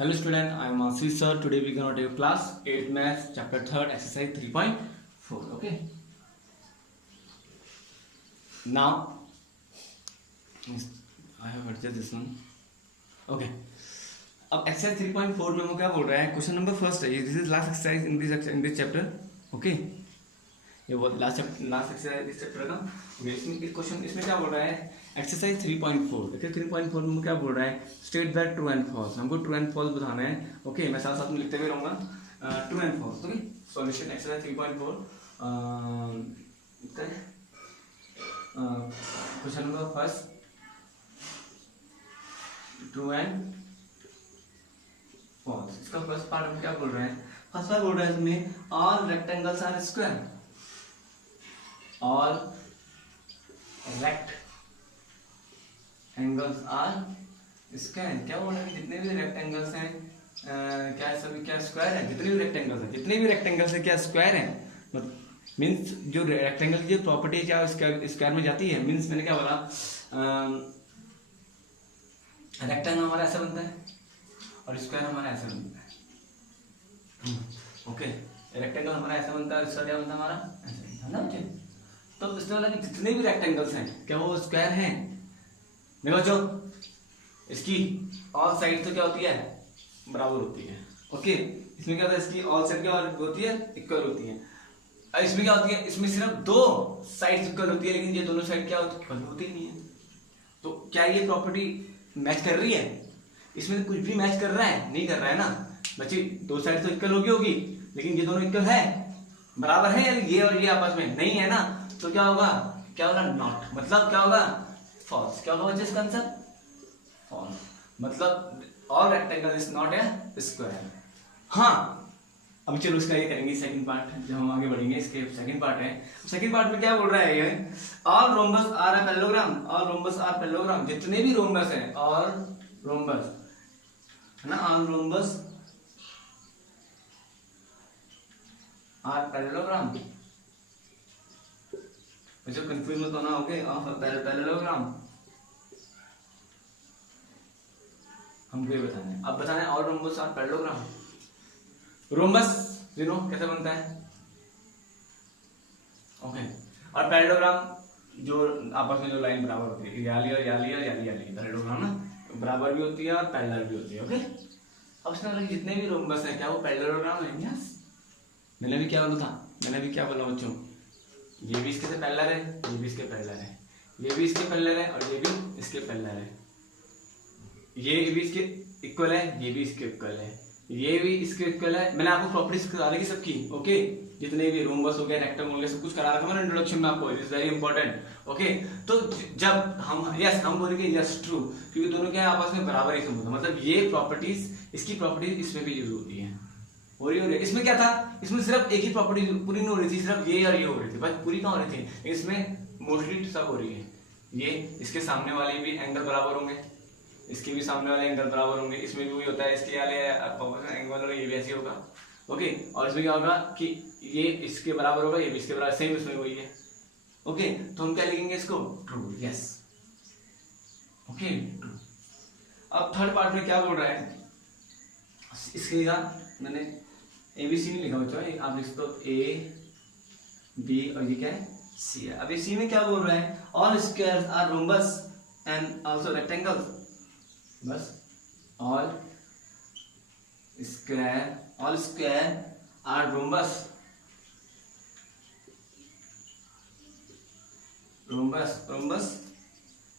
Hello student, I am Ashish sir. Today we gonna take class 8 maths chapter 3rd exercise 3.4. Okay. Now I have adjusted this one. Okay. अब exercise 3.4 में वो क्या बोल रहा है, question number first है, this is last exercise in this chapter. Okay, ये वो लास्ट एक्सरसाइज इस चैप्टर का. ओके, इसमें क्वेश्चन इसमें क्या बोल रहा है, एक्सरसाइज 3.4. देखिए 3.4 में क्या बोल रहा है, state that true and false. हमको ट्रू एंड फॉल्स बताना है. ओके, मैं साथ साथ में लिखते हुए रहूंगा true and false. Okay, solution exercise 3.4. Question number first, true and false. इसका फर्स्ट पार्ट में क्या बोल रहे हैं, फर्स्ट पार्ट बोल रहा है इसमें all rectangles are square. All rectangles are square. क्या बोल रहा है, जितने भी रेक्टेंगल्स हैं क्या सभी क्या स्क्वायर है. जितने भी रेक्टेंगल्स हैं क्या स्क्वायर है. मीन्स जो रेक्टेंगल की प्रॉपर्टी क्या स्क्वायर में जाती है. मीन्स मैंने क्या बोला, रेक्टेंगल हमारा ऐसा बनता है और स्क्वायर हमारा ऐसा बनता है. ओके, रेक्टेंगल हमारा ऐसा बनता है, स्क्वायर क्या बनता है हमारा ऐसा बनता है ना बच्चे. तो इसमें वाला कि जितने भी रेक्टेंगल्स हैं क्या वो स्क्वायर हैं. देखो बच्चों, इसकी ऑल साइड तो क्या होती है, बराबर होती है. ओके, इसमें क्या होता है, इसकी ऑल साइड क्या होती है, इक्वल होती है. इसमें क्या होती है, इसमें सिर्फ दो साइड इक्वल होती है, लेकिन ये दोनों साइड क्या होती ही नहीं है. तो क्या ये प्रॉपर्टी मैच कर रही है. इसमें कुछ भी मैच कर रहा है, नहीं कर रहा है ना बच्चे. दो साइड तो इक्वल होगी, लेकिन ये दोनों इक्वल है, बराबर है, यानी ये और ये आपस में नहीं है ना. तो क्या होगा नॉट. मतलब क्या होगा, फॉल्स. क्या होगा बच्चे इसका आंसर, फॉल्स. मतलब all rectangle is not a square. हाँ, अब चलो इसका ये करेंगे सेकंड पार्ट. जब हम आगे बढ़ेंगे, इसके सेकंड पार्ट है. सेकंड पार्ट में क्या बोल रहा है ये, all rhombus are a parallelogram. All rhombus are parallelogram. जितने भी रोम्बस हैं, ऑल रोम्बस है ना, ऑल रोम्बस आर पैरेललोग्राम. जो कंफ्यूज मत होना. ओके, ऑफ पैरेललोग्राम हमको ये बताना है. अब बताना है all rhombus are parallelogram. Rhombus you know कैसे बनता है. ओके, और पैरेललोग्राम जो आपस में जो लाइन बराबर होती है, याली पैरेललोग्राम ना, बराबर भी होती है और पैरेलल भी होती है. ओके, अब इसमें जितने भी रोम्बस है क्या वो पैरेललोग्राम है. यस, मैंने भी क्या बोला बच्चों, ये भी इसके से पैरेलल है, ये भी इसके पैरेलल है, ये भी इसके पैरेलल है और ये भी इसके पैरेलल है. ये भी इसके इक्वल है, ये भी इसके इक्वल है, ये भी इसके इक्वल है. मैंने आपको प्रॉपर्टीज करा रखी सबकी. ओके, जितने भी रोम्बस हो गया, रेक्टेंगल हो गया, सब कुछ करा रखा मैंने इंट्रोडक्शन में आपको. It is very important. Okay, तो जब हम हम बोलेंगे यस ट्रू, क्योंकि दोनों क्या है आपस में बराबर ही समझो. मतलब ये प्रॉपर्टीज, इसकी प्रॉपर्टीज इसमें भी यूज होती है. और ये इसमें क्या था, इसमें सिर्फ एक ही प्रॉपर्टी पूरी नहीं हो रही थी, सिर्फ ये और ये हो रही थी, बस पूरी कहाँ हो रही थी. इसमें मोस्टली सब हो रही है. ये इसके सामने वाले भी एंगल बराबर होंगे, इसके भी सामने वाले एंगल बराबर होंगे. इसमें भी वही होता है, इसके वाले एंगल होगा, ये भी ऐसे होगा. ओके, और इसमें क्या होगा कि ये इसके बराबर होगा, ये भी इसके बराबर, सेम इसमें वही है. ओके, तो हम क्या लिखेंगे इसको, ट्रू. Yes, okay, true. अब थर्ड पार्ट में क्या बोल रहा है, इसके मैंने ABC नहीं लिखा बच्चों, आप लिख दो A B और ये क्या है C है. अब C में क्या बोल रहा है, all squares are rhombus and also rectangles. बस all square are rhombus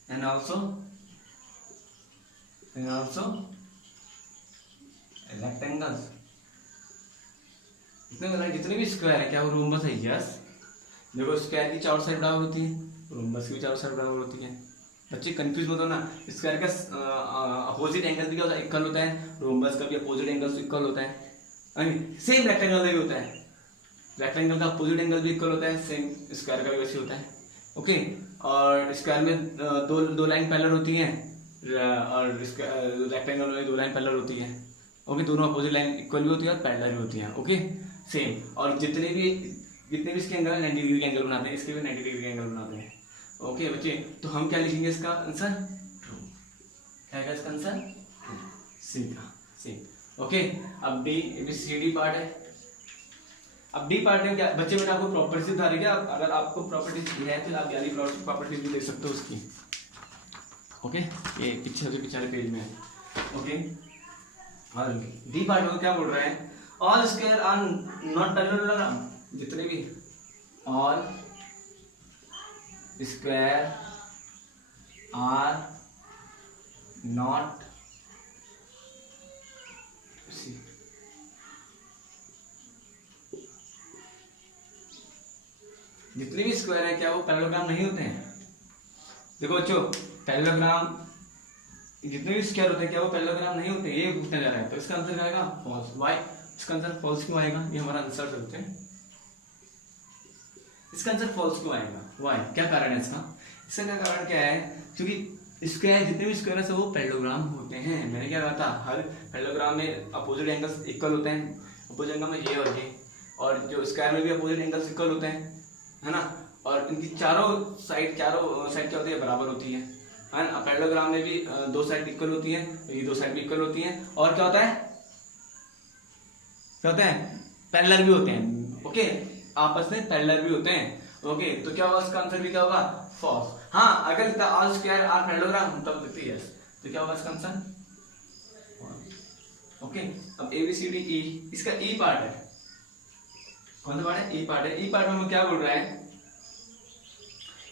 and also rectangles. जितने भी स्क्वायर है क्या वो रोम्बस है. यस, देखो स्क्वायर की चारों साइड बराबर होती है, रोम्बस की भी चारों साइड बराबर होती है. बच्चे कंफ्यूज मत होना. स्क्वायर का अपोजिट एंगल भी क्या होता है, इक्वल होता है. रोम्बस का भी अपोजिट एंगल इक्वल होता है. सेम रेक्टेंगल में भी होता है, रेक्टेंगल का अपोजिट एंगल भी इक्वल होता है, सेम स्क्वायर का भी वैसे होता है. ओके, और स्क्वायर में दो लाइन पैरेलल होती हैं और रेक्टेंगल में दो लाइन पैरेलल होती है. ओके, दोनों अपोजिट लाइन इक्वल भी होती है और पैरेलल भी होती है. Okay, same. और जितने भी इसके एंगल 90 डिग्री के एंगल बनाते हैं, इसके भी 90 डिग्री के एंगल बनाते हैं. ओके बच्चे, तो हम क्या लिखेंगे इसका आंसर, ट्रू. क्या है इसका आंसर, ट्रू. सी का सी। ओके, अब डी ABCD पार्ट है। अब डी पार्ट में क्या बच्चे, मैंने आपको प्रॉपर्टीज बता रही है। अगर आपको प्रॉपर्टीज है तो आप याली प्रॉपर्टीज भी देख सकते हो उसकी। ओके, ये पिछले पेज में है। ओके, और डी पार्ट में क्या बोल रहा है, all square are not parallelogram, जितने भी ऑल स्क्वायर आर नॉट जितने भी स्क्वायर है क्या वो पैरेललोग्राम नहीं होते हैं। देखो बच्चों, पैरेललोग्राम जितने भी स्क्वायर होते हैं क्या वो पैरेललोग्राम नहीं होते, ये पूछने जा रहा है। तो इसका आंसर क्या आएगा, फॉल्स। व्हाई? इसका आंसर फॉल्स क्यों आएगा, ये हमारा आंसर सकते हैं। इसका आंसर फॉल्स क्यों आएगा, व्हाई, क्या कारण है इसका? इसका क्या कारण क्या है, क्योंकि स्क्वायर जितने भी स्क्वायर है वो पैरेललोग्राम होते हैं। मैंने क्या कहा था, हर पैरेललोग्राम में अपोजिट एंगल्स इक्वल होते हैं। अपोजिट एंगल में ये और जो स्क्वायर में भी अपोजिट एंगल्स इक्वल होते हैं, है ना। और इनकी चारों साइड क्या होती है, बराबर होती है ना। पैरेललोग्राम में भी दो साइड इक्वल होती है, ये दो साइड भी इक्वल होती है। और क्या होता है, पैरेलल भी होते हैं। ओके, आपस में पैरेलल भी होते हैं। ओके, तो क्या होगा, इसका आंसर भी क्या होगा, फॉल्स। हाँ, अगर लिखता ऑल स्क्वायर आर पैरेललोग्राम तब लिखते यस, तो क्या होगा इसका आंसर। ओके, अब ABCD इसका ई पार्ट है। कौन सा पार्ट है, ई पार्ट है। ई पार्ट में क्या बोल रहा है,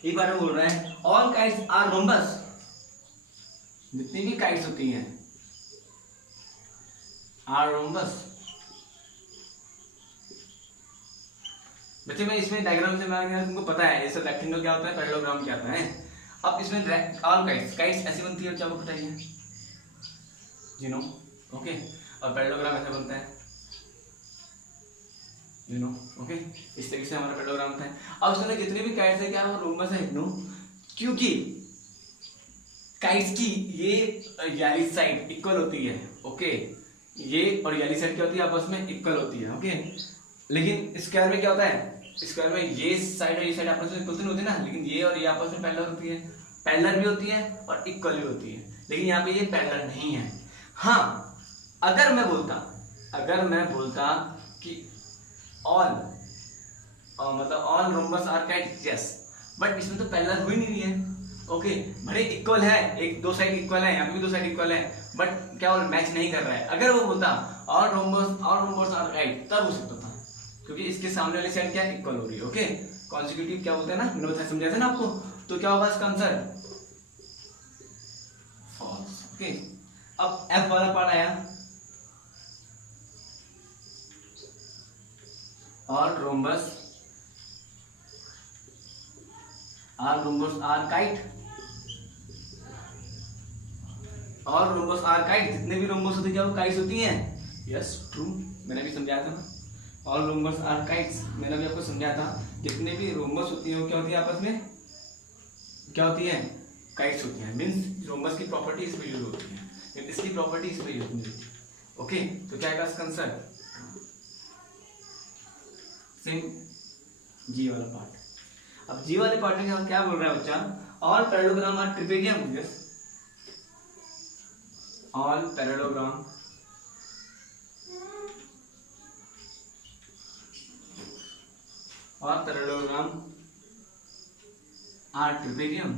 ई पार्ट में बोल रहा है ऑल काइट्स आर रोम्बस, जितनी भी काइट्स होती हैं आर रोम्बस। बच्चे में इसमें डायग्राम से मैं तुमको पता है ये सब रेक्टेंगल क्या होता है, पैरेललोग्राम क्या होता है। अब इसमें ऑल काइट्स ऐसी बनती है, क्या आपको पता है यू नो। ओके, और पैरेललोग्राम ऐसा बनता है यू नो। ओके, इस तरीके से हमारा पैरेललोग्राम होता है। अब उसमें जितने भी काइट्स है क्या वो रोम्बस है नो, क्योंकि काइट्स की ये याली साइड इक्वल होती है। ओके, ये और याली साइड क्या होती है, आपस में इक्वल होती है। ओके, लेकिन स्क्वायर में क्या होता है, स्क्वायर में ये साइड और ये साइड आपस में इक्वल नहीं होती ना, लेकिन ये और ये आपस में पैरेलल होती है। पैरेलल भी होती है और इक्वल भी होती है, लेकिन यहाँ पे ये पैरेलल नहीं है। हाँ, अगर मैं बोलता कि ऑल मतलब all rhombus are kite, yes, but इसमें तो पैरेलल हो ही नहीं रही है। ओके, भले इक्वल है, एक दो साइड इक्वल है, यहाँ पे भी दो साइड इक्वल है, बट क्या वो मैच नहीं कर रहा है। अगर वो बोलता ऑल रोम्बस आर काइट तब हो सकता था, क्योंकि इसके सामने वाली साइड क्या इक्वल हो रही है। ओके, कॉन्सिक्यूटिव क्या बोलते हैं ना, मैंने बताया, समझाया था ना आपको। तो क्या होगा इसका आंसर, फॉल्स। ओके, अब F वाला पार्ट आया, all rhombus are kite, all rhombus are kite, जितने भी रोम्बस होते हैं क्या वो काइट्स होती हैं। यस, ट्रू, मैंने भी समझाया था ना, ऑल रोम्बस आर काइट्स, मैंने भी आपको समझाया था। जितने भी रोम्बस होती है वो क्या होती है, आपस में क्या होती है, काइट्स होती हैं। मींस रोम्बस की प्रॉपर्टी इसमें यूज होती है, लेकिन इसकी प्रॉपर्टी इसमें यूज नहीं होती। ओके, तो क्या आएगा इसका आंसर, सेम जी वाला पार्ट। अब जी वाले पार्ट में क्या बोल रहा है बच्चा, all parallelogram are trapezium. Yes, all parallelogram और पैरेललोग्राम आर ट्रिपेजियम।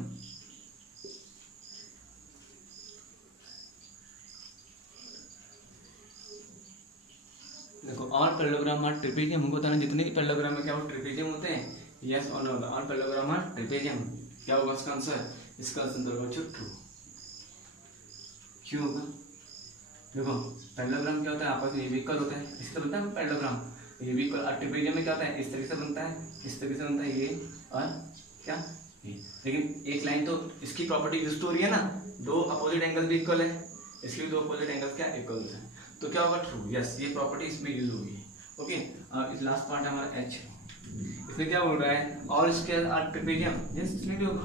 देखो, ऑल पैरेललोग्राम आर ट्रिपेजियम, हमको बताना जितने भी पैरेललोग्राम है क्या वो ट्रिपेजियम होते हैं। यस और no, all parallelogram are trapezium. क्या होगा इसका आंसर, इसका आंसर बच्चों ट्रू। क्यों होगा, देखो पैरेललोग्राम क्या होता है, आपस में ये भी इक्वल होता है, इस तरह बनता है पैरेललोग्राम, ये भी इक्वल। ट्रिपेजियम में क्या होता है, इस तरीके से बनता है, इस तरीके से बनता है ये और क्या ये। लेकिन एक लाइन तो इसकी प्रॉपर्टी यूज तो हो रही है ना, दो अपोजिट एंगल भी इक्वल है, इसके भी दो अपोजिट एंगल्स क्या इक्वल है, तो क्या होगा ट्रू। यस, ये प्रॉपर्टी इसमें यूज होगी। ओके, और इस लास्ट पार्ट हमारा एच, इसमें क्या बोल रहा है, all square are trapezium. Yes, इसमें भी होगा,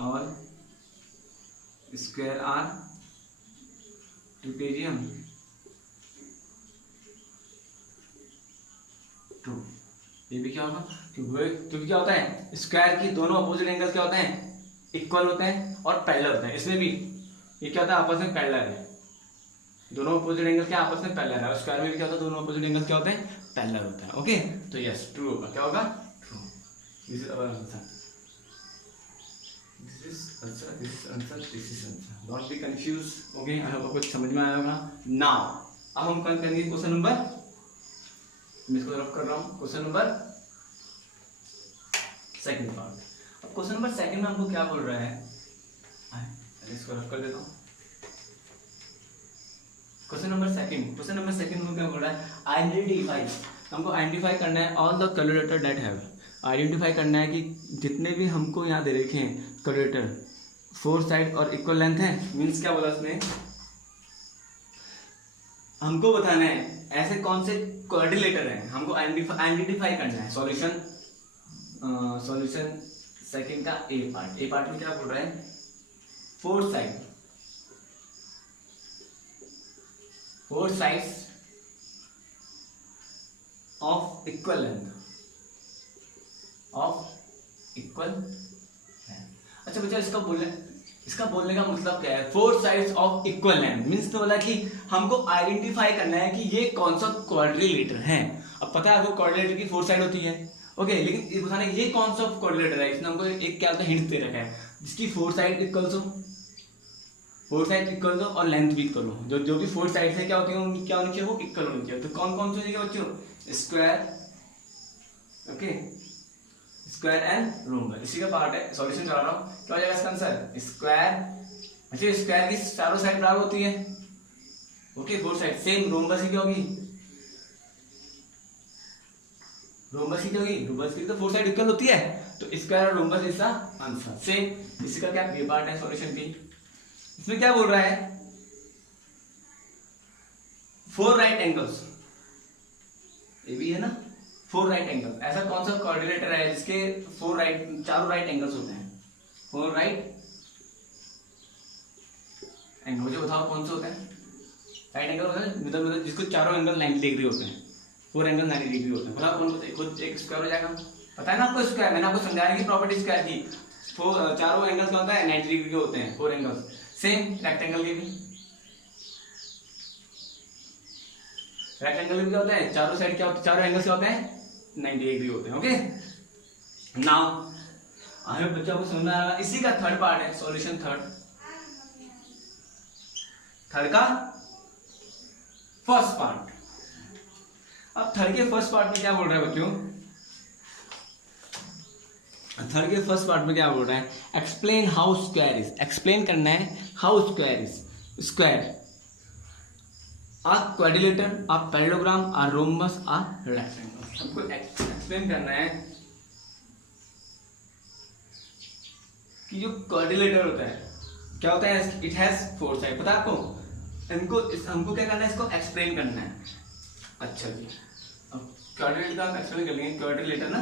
all square are trapezium, true. ये भी क्या होगा, क्योंकि क्या होता है, स्क्वायर की दोनों अपोजिट एंगल क्या होते हैं, इक्वल होते हैं और पैरेलल होते हैं। इसमें भी ये क्या होता है, आपस में पैरेलल है, दोनों अपोजिट एंगल क्या आपस में पैरेलल है, और स्क्वायर में भी क्या होता है, दोनों अपोजिट एंगल क्या होते हैं, पैरेलल होता है। ओके, तो यस ट्रू होगा, क्या होगा, true. This is our answer, this is answer, this is answer, this is answer, don't be confuse. Okay, I hope आपको समझ में आया होगा। नाउ अब हम कौन करेंगे क्वेश्चन नंबर, मैं इसको रफ कर रहा हूँ, क्वेश्चन नंबर सेकंड पार्ट। अब क्वेश्चन नंबर सेकंड में हमको क्या बोल रहा है, इसको रफ कर देता हूँ। क्वेश्चन नंबर सेकंड में क्या बोल रहा है, आइडेंटिफाई, हमको आइडेंटिफाई करना है all the calculator that have, identify करना है कि जितने भी हमको यहाँ दे रखे हैं कैलकुलेटर 4 साइड और इक्वल लेंथ है, मीन्स क्या बोला उसने, हमको बताना है ऐसे कौन से क्वाड्रिलेटर हैं, हमको आइडेंटिफाई करना है। सॉल्यूशन सेकंड का ए पार्ट में क्या बोल रहा है, 4 sides of equal length, अच्छा बच्चा इसका बोलने का मतलब क्या है, 4 sides of equal length means तो बोला कि हमको आइडेंटिफाई करना है कि ये कौन सा क्वाड्रिलेटर है। अब पता है आपको क्वाड्रिलेटर की 4 साइड होती है, ओके, लेकिन ये बताना ये कौन सा क्वाड्रिलेटर है, इसने हमको एक क्या होता है हिंट दे रखा है, जिसकी 4 साइड इक्वल्स हो, 4 साइड इक्वल हो और लेंथ भी इक्वल हो, जो भी 4 साइड है क्या होती है, उनकी क्या होनी चाहिए, वो इक्वल होनी चाहिए। तो कौन कौन सी होगी बच्चों, square, okay, square and rhombus, इसी का पार्ट है, सॉल्यूशन चला रहा हूँ, क्या हो जाएगा इसका आंसर, स्क्वायर। अच्छा स्क्वायर की चारों साइड बराबर होती है, ओके, 4 साइड सेम, रोम्बस की क्या होगी, रोम्बस की क्या होगी, रोम्बस की तो 4 साइड इक्वल होती है, तो स्क्वायर और रोम्बस इसका आंसर सेम। इसी का क्या ये पार्ट है सॉल्यूशन की। इसमें क्या बोल रहा है, 4 राइट एंगल्स, ये भी है ना, 4 राइट एंगल, ऐसा कौन सा कोऑर्डिनेटर है जिसके 4 राइट एंगल्स होते हैं, 4 राइट एंगल, मुझे बताओ कौन से होते हैं, राइट एंगल होता है मतलब जिसको चारों एंगल 90 डिग्री होते हैं, 4 एंगल 90 डिग्री होते हैं, बताओ कौन, खुद एक स्क्वायर हो जाएगा, पता है ना आपको स्क्वायर, मैंने आपको समझाया कि प्रॉपर्टी स्क्वायर की, चारों एंगल्स क्या होता है 90 डिग्री के होते हैं, 4 एंगल्स, सेम रेक्टेंगल के भी, रेक्टेंगल भी क्या होता है, चारों साइड क्या होता है, चारों एंगल्स क्या होते हैं 90 डिग्री होते हैं। ओके, नाउ आई होप बच्चों को समझ में आ रहा है। इसी का थर्ड पार्ट है सॉल्यूशन, थर्ड का फर्स्ट पार्ट। अब थर्ड के फर्स्ट पार्ट में क्या बोल रहा है बच्चों, थर्ड के फर्स्ट पार्ट में क्या बोल रहा है, explain how square is, explain करना है हाउ स्क्वायर इज, स्क्वायर आ क्वाड्रिलेटर आ पैरेललोग्राम आ रोम्बस आ रेक्टेंगल, सबको एक्सप्लेन करना है कि जो क्वाड्रिलेटर होता है क्या होता है, इट हैज 4 साइड, पता है आपको, हमको क्या करना है, इसको एक्सप्लेन करना है। अच्छा जी, अब क्वाड्रिलेटर का हम एक्सप्लेन कर लेंगे, क्वाड्रिलेटर ना,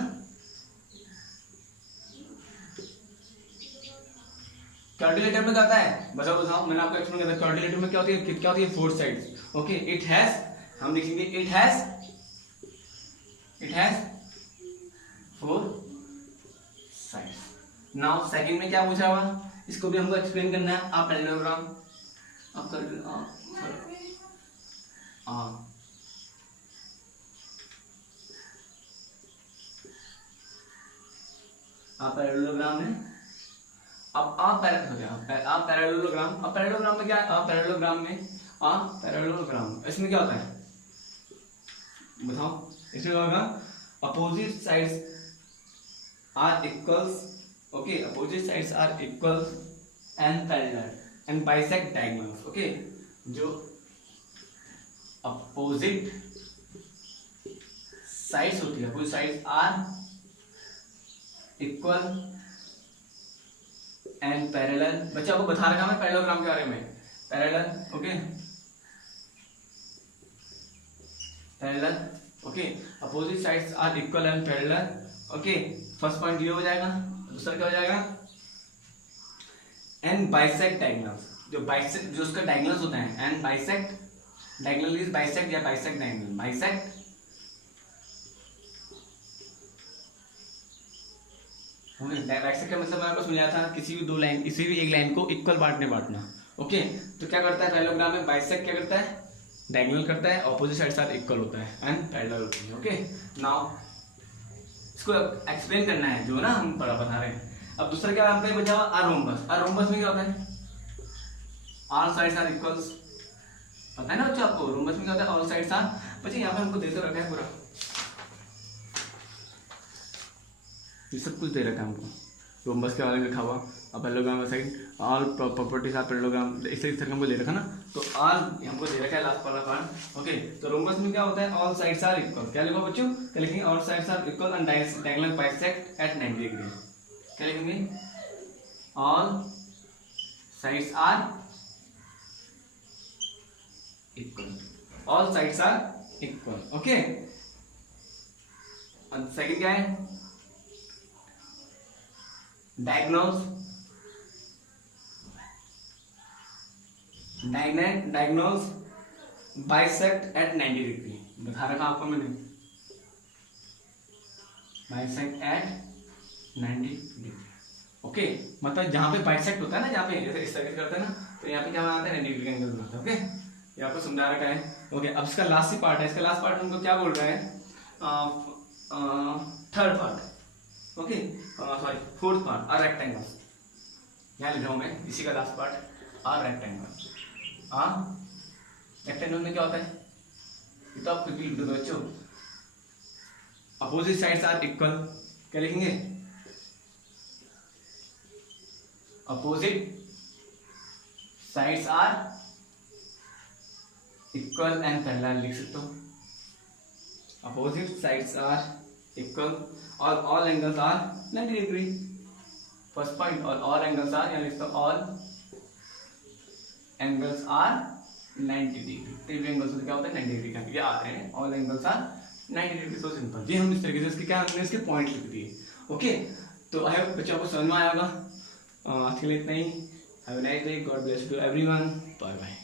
क्वाड्रिलेटर में क्या होता है, बताओ मैंने आपको एक्सप्लेन किया था, क्वाड्रिलेटर में क्या होती है 4 साइड्स, ओके, इट हैज, हम लिखेंगे it has 4 sides. Now second में क्या पूछा हुआ, इसको भी हमको एक्सप्लेन करना है, आप पैरेललोग्राम, आप कर पैरेललोग्राम में, अब आप पैरेललोग्राम में क्या है, पैरेललोग्राम इसमें क्या होता है बताओ, इसमें क्या होगा, opposite sides are equals, okay, opposite sides are equals and parallel and bisect diagonals, okay, जो अपोजिट साइड्स होती है, opposite sides are equal and parallel, बच्चा आपको बता रखा मैं पैरेललोग्राम के बारे में, parallel, okay, parallel, okay, opposite sides are equal and parallel, okay, first point ये हो जाएगा, दूसरा क्या हो जाएगा, एंड बाइसेक्ट डायगोनल्स, जो उसका डायगोनल्स होता है, and bisect diagonal is bisect या बाइसेक्ट डायगोनल, बाइसेक्ट बाइसेक्ट का मतलब मैंने आपको समझाया था, किसी भी एक लाइन को इक्वल पार्ट में बांटना, ओके, तो क्या करता है पैरेललोग्राम में, बाइसेक्ट क्या करता है, डायगोनल करता है, ऑपोजिट साइड्स आर इक्वल होता है एंड पैरेलल होती है। ओके, नाउ इसको एक्सप्लेन करना है जो ना हम बता रहे हैं। अब दूसरा क्या हमने बचा हुआ, आर रोम्बस। आर रोम्बस में क्या होता है, ऑल साइड्स आर इक्वल्स, पता है ना बच्चों आपको, रोम्बस में क्या होता है, ऑल साइड्स आर। बच्चे यहाँ पे हमको दे तो रखा है पूरा, ये सब कुछ दे रखा है हमको रोम्बस के बारे में लिखा हुआ। अब parallelogram side all properties of parallelogram, इस तरह हमको दे रखा ना, तो ऑल हमको दे रखा है लास्ट वाला पार्ट। ओके, तो रोम्बस में क्या होता है, ऑल साइड्स आर इक्वल। क्या लिखो बच्चों, क्या लिखेंगे, all sides are equal and diagonal bisect at 90 degree. क्या लिखेंगे, all sides are equal, all sides are equal. Okay, और सेकंड क्या है, diagonals, diagonals bisect at 90 degree. बता रखा आपको मैंने, बाइसेक्ट एट 90 डिग्री। ओके, मतलब जहां पे बाइसेक्ट होता है ना, जहां पे जैसे इस तरह से करते हैं ना, तो यहाँ पे क्या बनाते हैं, 90 डिग्री एंगल बनाते हैं। ओके, यहाँ पे समझा रखा है। ओके, अब इसका लास्ट ही पार्ट है, इसका लास्ट पार्ट हमको क्या बोल रहा है, third part. Okay, sorry fourth part, are rectangle. यहाँ लिख रहा हूँ मैं, इसी का last part, are rectangle. Rectangle में क्या होता है, ये तो आप खुद भी लिख दो बच्चों, अपोजिट साइड्स आर इक्वल। क्या लिखेंगे, opposite sides are equal and parallel लिख सकते हो, अपोजिट साइड्स आर इक्वल और all angles are 90 degree. First point, और ऑल एंगल्स आर, यानी इसका ऑल एंगल्स आर 90 डिग्री। त्रिभुज एंगल्स क्या होता है, 90 डिग्री का, ये आ रहे हैं, all angles are 90 degree. So simple, ये हम इस तरीके से इसके क्या, हमने इसके पॉइंट लिख दिए। ओके, तो आई होप बच्चों को समझ में आया होगा। आज के लिए इतना ही। Have a nice day, God bless you everyone, bye bye.